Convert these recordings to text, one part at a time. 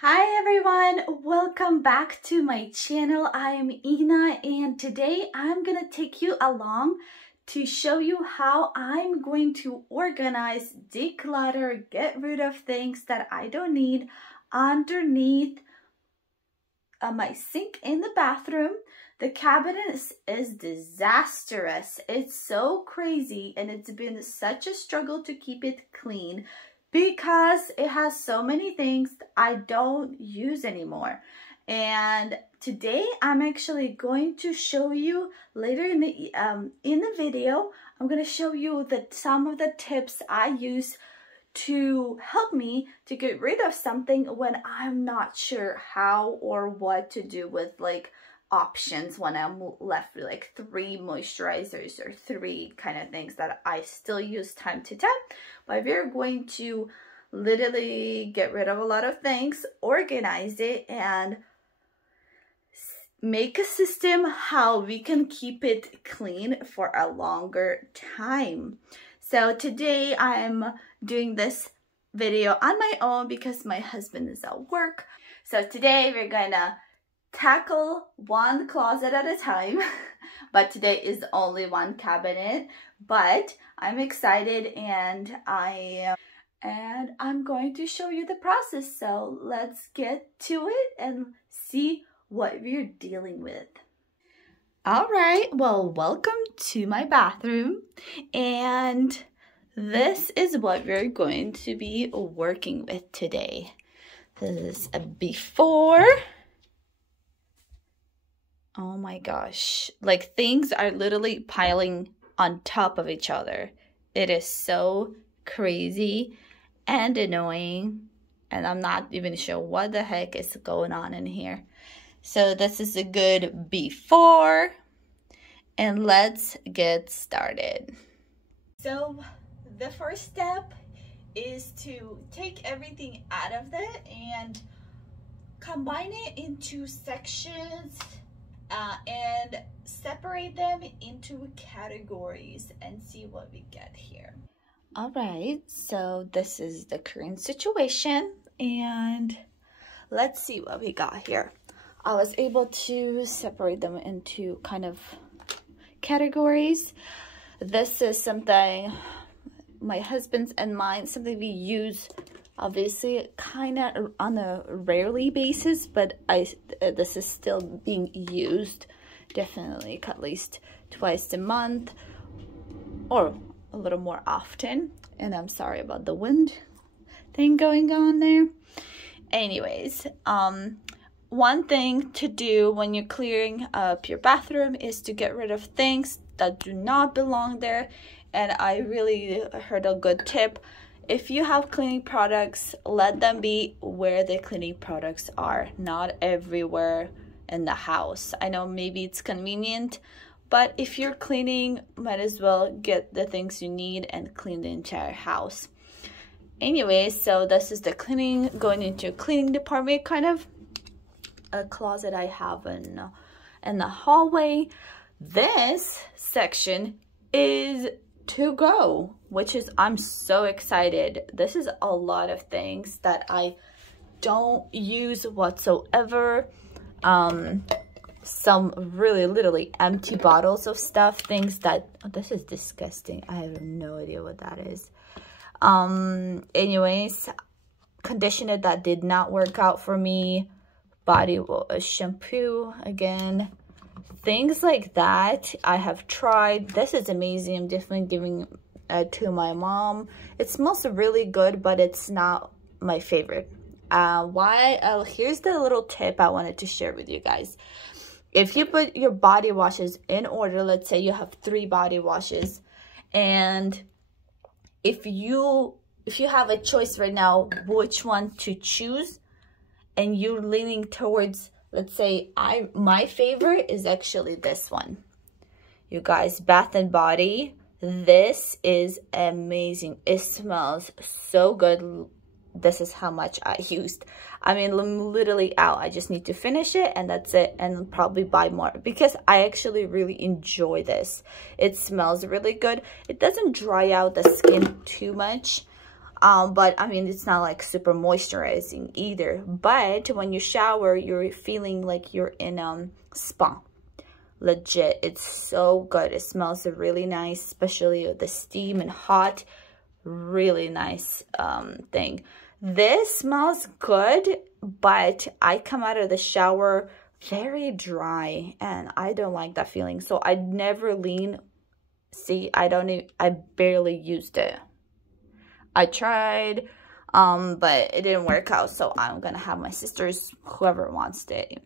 Hi everyone, welcome back to my channel. I am Ina and today I'm gonna take you along to show you how I'm going to organize, declutter, get rid of things that I don't need underneath my sink in the bathroom. The cabinet is disastrous. It's so crazy and it's been such a struggle to keep it clean because it has so many things I don't use anymore. And today I'm actually going to show you later in the video. I'm going to show you some of the tips I use to help me to get rid of something when I'm not sure how or what to do with options when I'm left with 3 moisturizers or 3 kind of things that I still use time to time. But we're going to literally get rid of a lot of things, organize it, and make a system how we can keep it clean for a longer time. So today I'm doing this video on my own because my husband is at work. So today we're gonna tackle one closet at a time, but today is only one cabinet, but I'm excited and I'm going to show you the process. So let's get to it and see what we're dealing with. All right, well, welcome to my bathroom, and this is what we're going to be working with today. This is a before. Oh my gosh, things are literally piling on top of each other. It is so crazy and annoying, and I'm not even sure what the heck is going on in here. So this is a good before, and let's get started. So the first step is to take everything out of it and combine it into sections and separate them into categories and see what we get here. All right, so this is the current situation and let's see what we got here. I was able to separate them into kind of categories. This is something my husband's and mine, something we use obviously kind of on a rarely basis, but this is still being used definitely at least twice a month or a little more often. And I'm sorry about the wind thing going on there. Anyways, one thing to do when you're clearing up your bathroom is to get rid of things that do not belong there. And I really heard a good tip. If you have cleaning products, let them be where the cleaning products are, not everywhere in the house. I know maybe it's convenient, but if you're cleaning, might as well get the things you need and clean the entire house. Anyway, so this is the cleaning, going into a cleaning department, kind of a closet I have in the hallway. This section is to go, which is, I'm so excited. This is a lot of things that I don't use whatsoever. Some really literally empty bottles of stuff, things that, oh, this is disgusting. I have no idea what that is. Anyways, conditioner that did not work out for me, body shampoo again, things like that I have tried. This is amazing. I'm definitely giving it to my mom. It smells really good, but it's not my favorite. Here's the little tip I wanted to share with you guys. If you put your body washes in order, let's say you have 3 body washes, and if you have a choice right now which one to choose, and you're leaning towards, let's say my favorite is actually this one, you guys, Bath and Body. This is amazing. It smells so good. This is how much I used. I mean, I'm literally out. I just need to finish it and that's it, and probably buy more because I actually really enjoy this. It smells really good. It doesn't dry out the skin too much. But I mean, it's not like super moisturizing either. But when you shower, you're feeling like you're in spa. Legit, it's so good. It smells really nice, especially with the steam and hot. Really nice thing. This smells good, but I come out of the shower very dry, and I don't like that feeling. So I never lean. See, I barely used it. I tried, but it didn't work out. So I'm gonna have my sisters, whoever wants it.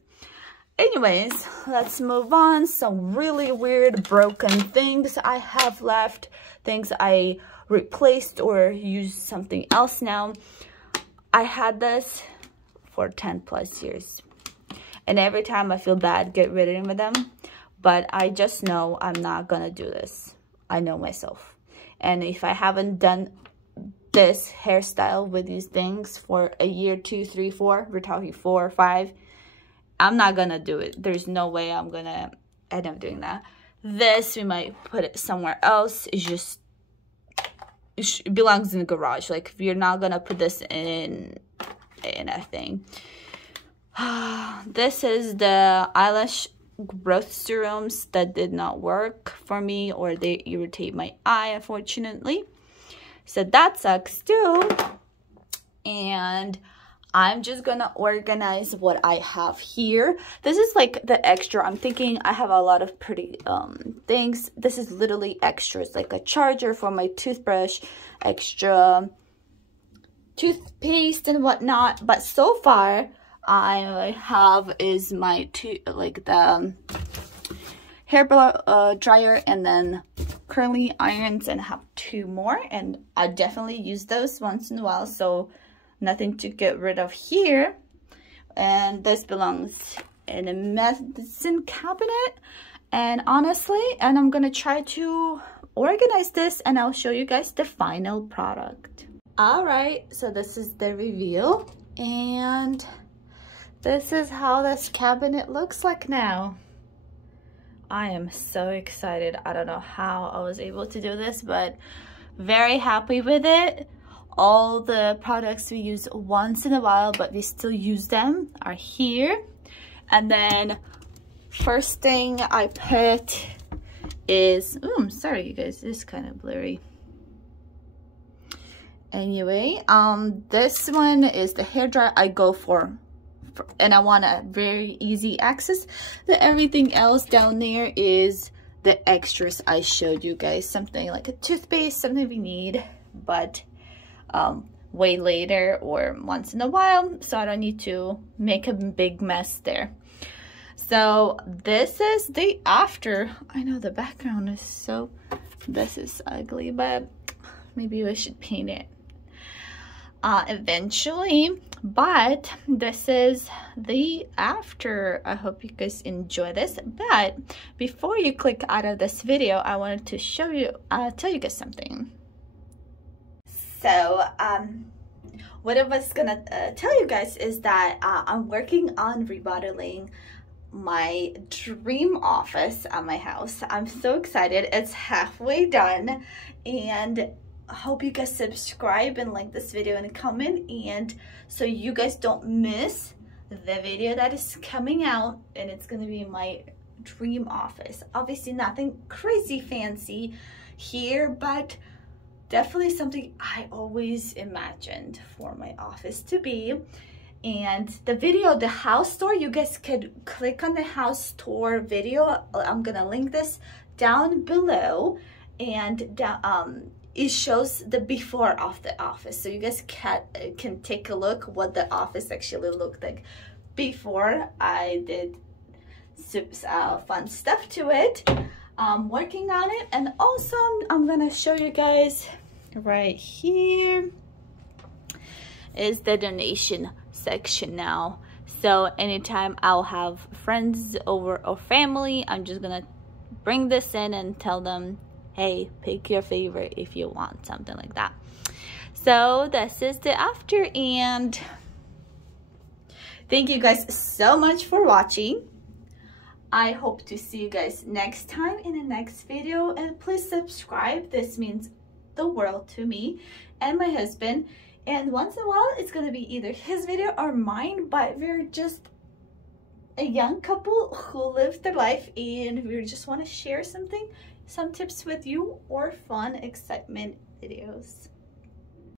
Anyways, let's move on. Some really weird broken things I have left, things I replaced or used something else now. I had this for 10 plus years, and every time I feel bad, get rid of them. But I just know I'm not gonna do this. I know myself. And if I haven't done this hairstyle with these things for a year, 2, 3, 4, we're talking 4 or 5, I'm not gonna do it. There's no way I'm gonna end up doing that. This, we might put it somewhere else. It's just, it belongs in the garage. Like, you're not gonna put this in a thing. This is the eyelash growth serums that did not work for me, or they irritate my eye, unfortunately. So that sucks too. And I'm just gonna organize what I have here. This is like the extra. I'm thinking I have a lot of pretty things. This is literally extras, like a charger for my toothbrush, extra toothpaste and whatnot. But so far, I have is my the hair blow dryer, and then curling irons, and I have 2 more, and I definitely use those once in a while. So nothing to get rid of here. And this belongs in a medicine cabinet. And honestly, and I'm gonna try to organize this, and I'll show you guys the final product. All right, so this is the reveal, and this is how this cabinet looks like now. I am so excited. I don't know how I was able to do this, but very happy with it. All the products we use once in a while, but we still use them, are here. And then first thing I put is, I'm sorry you guys, this is kind of blurry. Anyway, this one is the hair dryer I go for, and I want a very easy access. Everything else down there is the extras I showed you guys, something like a toothpaste, something we need, but way later or once in a while, so I don't need to make a big mess there. So this is the after. I know the background is so, this is ugly, but maybe we should paint it eventually. But this is the after. I hope you guys enjoy this. But before you click out of this video, I wanted to show you, tell you guys something. So what I was gonna tell you guys is that I'm working on remodeling my dream office at my house. I'm so excited. It's halfway done, and I hope you guys subscribe and like this video and comment, and so you guys don't miss the video that is coming out, and it's gonna be my dream office. Obviously nothing crazy fancy here, but definitely something I always imagined for my office to be. And the video, the house tour, you guys could click on the house tour video. I'm gonna link this down below, and it shows the before of the office, so you guys can take a look what the office actually looked like before I did fun stuff to it. Working on it, and also I'm gonna show you guys right here is the donation section now. So anytime I'll have friends over or family, I'm just gonna bring this in and tell them, hey, pick your favorite if you want, something like that. So this is the after, and thank you guys so much for watching. I hope to see you guys next time in the next video, and please subscribe. This means the world to me, and my husband. And once in a while, it's gonna be either his video or mine, but we're just a young couple who live their life, and we just want to share some tips with you, or fun excitement videos.